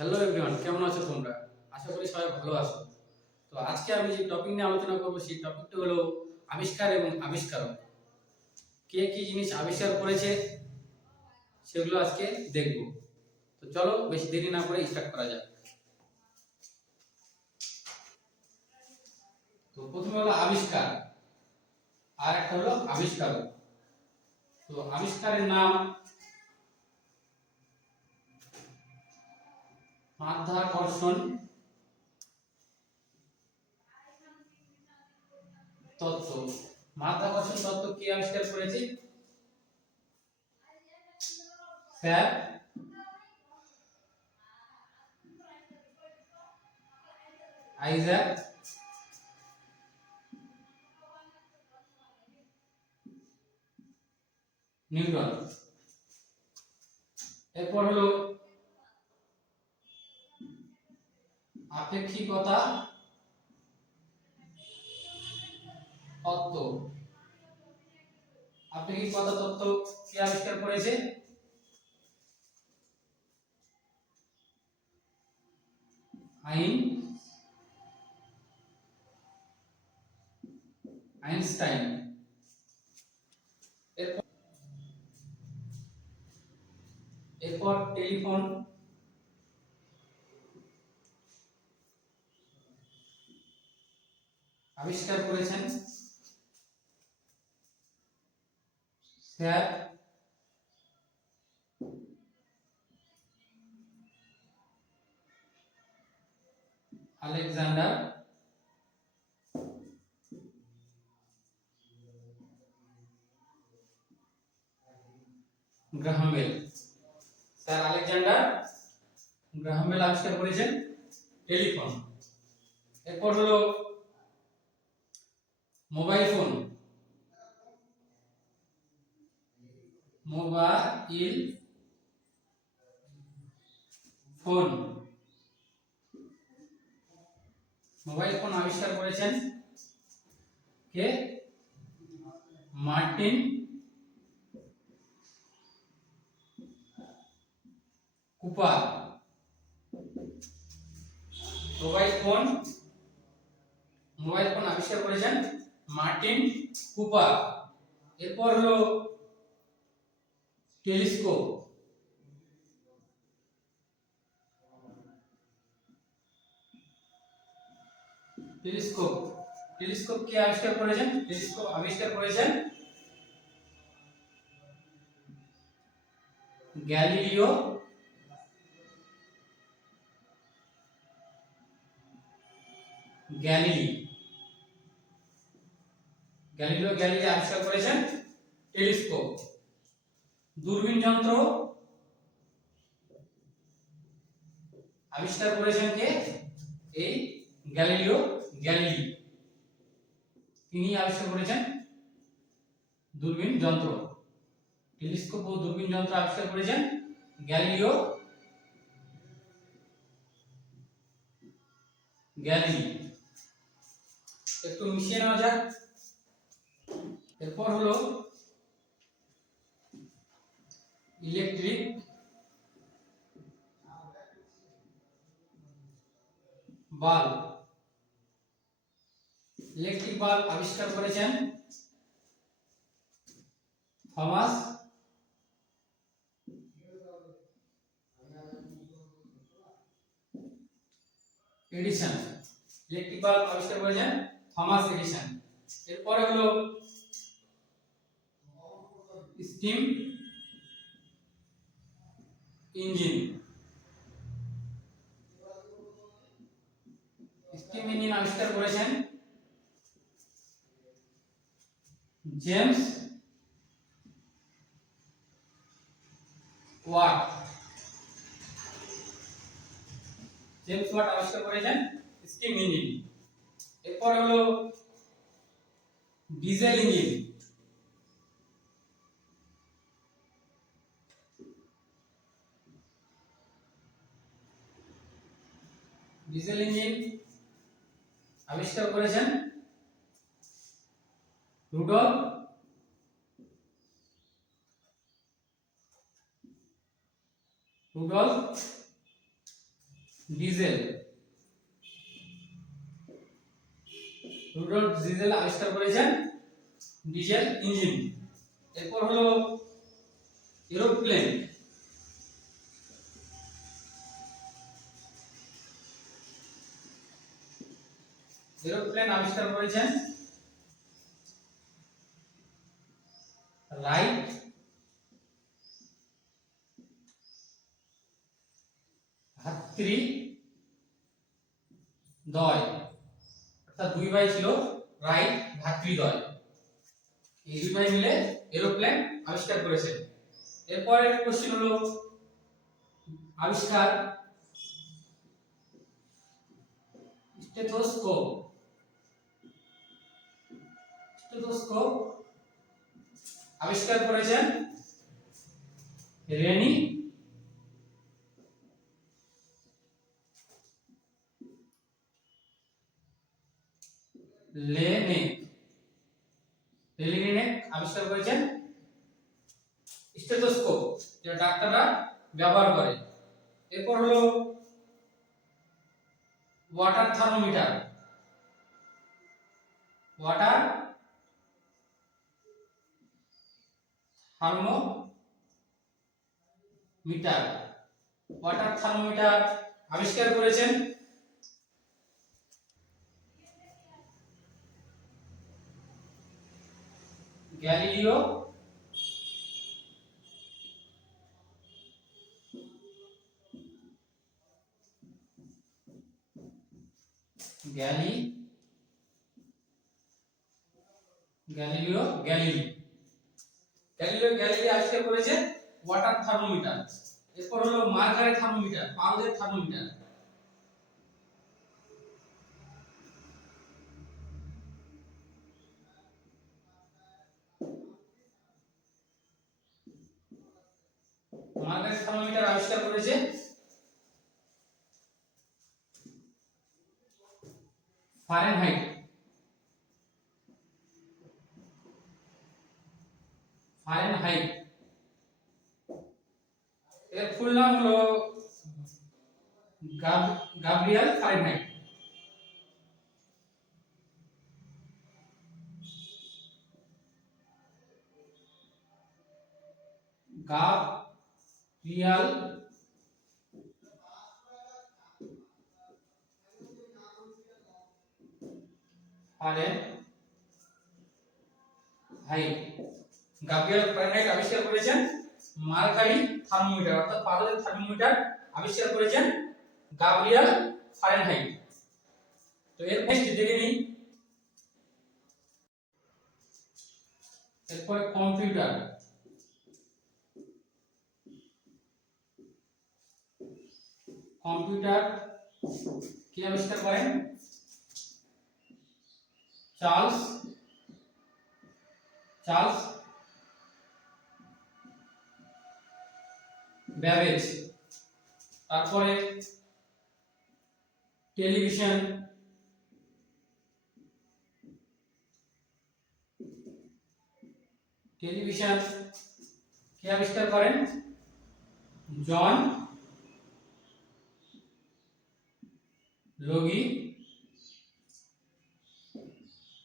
Hello everyone, কেমন আছো তোমরা? আশা করি সবাই ভালো আছো। তো আজকে আমি যে টপিক নিয়ে আলোচনা করব সেই টপিকটা হলো আবিষ্কার এবং আবিষ্কারক। কে কি জিনিস আবিষ্কার করেছে সেগুলো আজকে দেখব। তো চলো বেশি দেরি না করে স্টার্ট করা যাক। তো প্রথমে হলো আবিষ্কার আর একটা হলো আবিষ্কারক। তো আবিষ্কারের নাম মাধ্যাকর্ষণ তত্ত্ব। মাধ্যাকর্ষণ তত্ত্ব কে আবিষ্কার করেছে? Sir Isaac Newton. এরপর হলো আপেক্ষিকতা তত্ত্ব। আপেক্ষিকতা তত্ত্ব কে আবিষ্কার করেছে? আইনস্টাইন। এরপর এরপর টেলিফোন আবিষ্কার করেছেন sir Alexander Graham Bell. Sir Alexander Graham Bell আবিষ্কার করেছেন টেলিফোন। এরপর হলো mobile phone. Mobile phone mobile phone আবিষ্কার করেছেন কে? Martin Cooper. মোবাইল ফোন আবিষ্কার করেছেন মার্টিন কুপার। এরপর হলো টেলিস্কোপ। টেলিস্কোপ টেলিস্কোপ কে আবিষ্কার করেছেন? টেলিস্কোপ আবিষ্কার করেছেন গ্যালিলিও গ্যালিলি। গ্যালিলি আবিষ্কার করেছেন টেলিস্কোপ। দূরবীন যন্ত্র আবিষ্কার করেছেন কে? এই গ্যালিলিও গ্যালিলি। তিনি আবিষ্কার করেছেন দূরবীন যন্ত্র। টেলিস্কোপ ও দূরবীন যন্ত্র আবিষ্কার করেছেন গ্যালিলিও গ্যালিলি। একটু মিশিয়ে নেওয়া যাক। এরপর হলো ইলেকট্রিক বাল্ব। ইলেকট্রিক বাল্ব আবিষ্কার করেছেন থমাস এডিসন। ইলেকট্রিক বাল্ব আবিষ্কার করেছেন থমাস এডিসন। এরপরে হলো স্টিম ইঞ্জিন। স্টিম ইঞ্জিন আবিষ্কার করেছেন জেমস ওয়াট। আবিষ্কার করেছেন স্টিম ইঞ্জিন। এরপর হলো ডিজেল ইঞ্জিন। ডিজেল ইঞ্জিন আবিষ্কার করেছেন রুডলফ ডিজেল, রুডল্ফ ডিজেল আবিষ্কার করেছেন ডিজেল ইঞ্জিন। এরপর হলো এরোপ্লেন, এরোপ্লেন আবিষ্কার করেছেন রাইট ভ্রাতৃদ্বয়, অর্থাৎ দুই ভাই ছিল রাইট ভ্রাতৃদ্বয়, এই দুই ভাই মিলে এরোপ্লেন আবিষ্কার করেছেন। এরপরে কোশ্চেন হলো আবিষ্কার স্টেথোস্কোপ, স্টেথোস্কোপ আবিষ্কার করেছেন রেনি লেনেক, লেনেক আবিষ্কার করেছেন স্টেথোস্কোপ, যেটা ডাক্তাররা ব্যবহার করে। এরপর হলো water thermometer, water thermometer, water thermometer আবিষ্কার করেছেন Galileo Galileo Galilei, Galileo Galilei আবিষ্কার করেছে ওয়াটার থার্মোমিটার। এরপর হলো মার্কারি থার্মোমিটার, পারদের থার্মোমিটার, মার্কারি থার্মোমিটার আবিষ্কার করেছে ফারেনহাইট, ফারেনহাইট। এর ফুল নাম হলো Gabriel Fahrenheit. Gabriel Fahrenheit, Gabriel Fahrenheit আবিষ্কার করেছেন মার্কারি থার্মোমিটার, অর্থাৎ পারদের থার্মোমিটার আবিষ্কার করেছেন গাব্রিয়েল ফারেনহাইট। তো এর নেক্সট দেখে নিই। এরপরে কম্পিউটার, কম্পিউটার কে আবিষ্কার করেন? Charles Babbage. তারপরে টেলিভিশন, টেলিভিশন কে আবিষ্কার করেন? জন লগি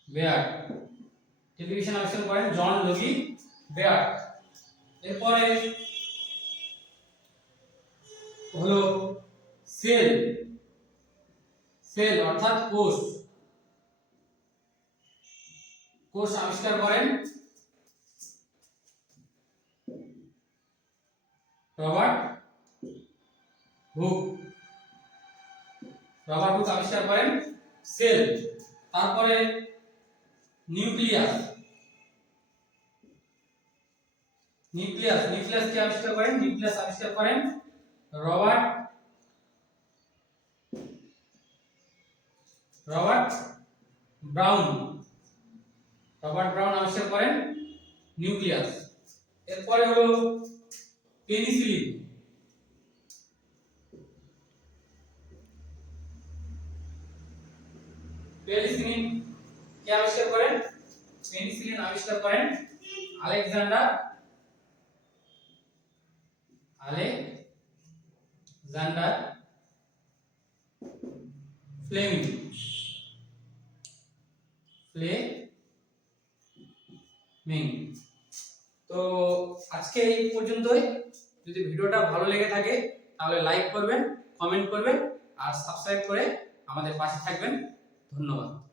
বেয়ার্ড, টেলিভিশন আবিষ্কার করেন জন লগি বেয়ার্ড। এরপরে হলো সেল, সেল অর্থাৎ কোষ, কোষ আবিষ্কার করেন রবার্ট হুক, রবার্ট হুক আবিষ্কার করেন সেল। তারপরে নিউক্লিয়াস, নিউক্লিয়াস, নিউক্লিয়াস কে আবিষ্কার করেন? নিউক্লিয়াস আবিষ্কার করেন রবার্ট ব্রাউন, রবার্ট ব্রাউন আবিষ্কার করেন নিউক্লিয়াস। এরপরে হলো পেনিসিলিন, পেনিসিলিন কে আবিষ্কার করেন? পেনিসিলিন আবিষ্কার করেন আলেকজান্ডার ফ্লেমিং। ফ্লেমিং। তো আজকে এই পর্যন্তই। যদি ভিডিওটা ভালো লেগে থাকে তাহলে লাইক করবেন, কমেন্ট করবেন আর সাবস্ক্রাইব করে আমাদের পাশে থাকবেন। ধন্যবাদ।